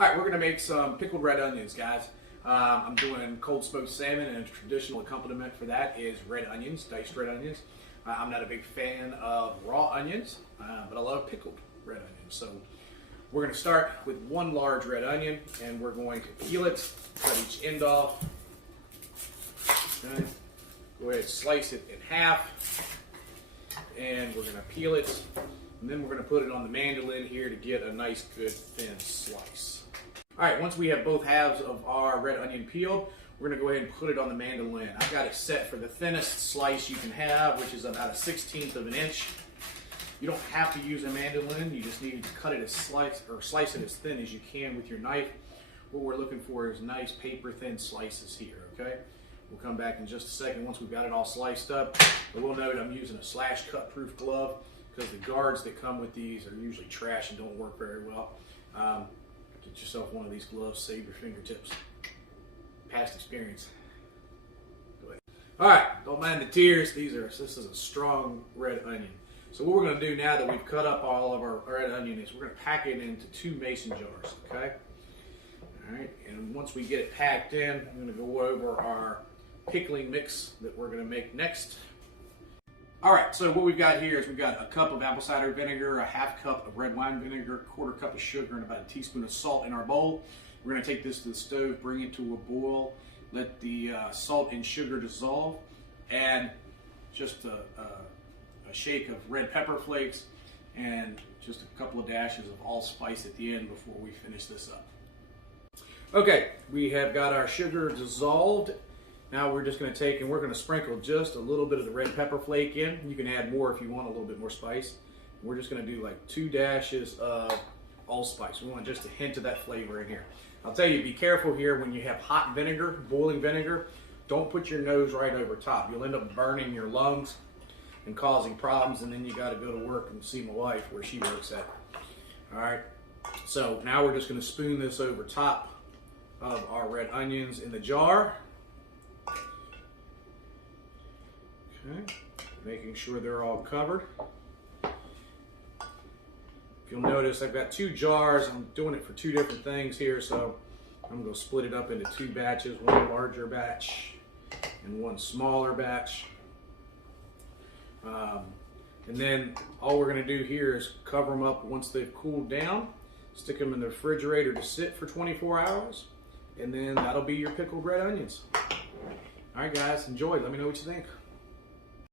All right, we're gonna make some pickled red onions, guys. I'm doing cold smoked salmon, and a traditional accompaniment for that is red onions, diced red onions. I'm not a big fan of raw onions, but I love pickled red onions. So we're gonna start with one large red onion, and we're going to peel it, cut each end off. Okay. Go ahead and slice it in half, and we're gonna peel it, and then we're gonna put it on the mandolin here to get a nice, good, thin slice. All right, once we have both halves of our red onion peeled, we're gonna go ahead and put it on the mandolin. I've got it set for the thinnest slice you can have, which is about a 1/16 of an inch. You don't have to use a mandolin, you just need to cut it slice it as thin as you can with your knife. What we're looking for is nice paper thin slices here, okay? We'll come back in just a second once we've got it all sliced up. But we'll note I'm using a slash cut proof glove because the guards that come with these are usually trash and don't work very well. Get yourself one of these gloves, save your fingertips. Past experience. Go ahead. All right, don't mind the tears. This is a strong red onion. So what we're going to do now that we've cut up all of our red onion is we're going to pack it into 2 mason jars, okay? All right, and once we get it packed in, I'm going to go over our pickling mix that we're going to make next. All right, so what we've got here is we've got a cup of apple cider vinegar, a ½ cup of red wine vinegar, 1/4 cup of sugar, and about a teaspoon of salt in our bowl. We're going to take this to the stove, bring it to a boil, let the salt and sugar dissolve, and just a shake of red pepper flakes, and just a couple of dashes of allspice at the end before we finish this up. Okay, we have got our sugar dissolved. Now we're just going to take and we're going to sprinkle just a little bit of the red pepper flake in. You can add more if you want a little bit more spice. We're just going to do like 2 dashes of allspice. We want just a hint of that flavor in here. I'll tell you, be careful here when you have hot vinegar, boiling vinegar. Don't put your nose right over top. You'll end up burning your lungs and causing problems, and then you got to go to work and see my wife where she works at. All right, so now we're just going to spoon this over top of our red onions in the jar. Okay, making sure they're all covered. If you'll notice, I've got 2 jars. I'm doing it for 2 different things here, so I'm going to split it up into 2 batches, one larger batch and one smaller batch. And then all we're going to do here is cover them up once they've cooled down, stick them in the refrigerator to sit for 24 hours, and then that'll be your pickled red onions. All right, guys, enjoy. Let me know what you think.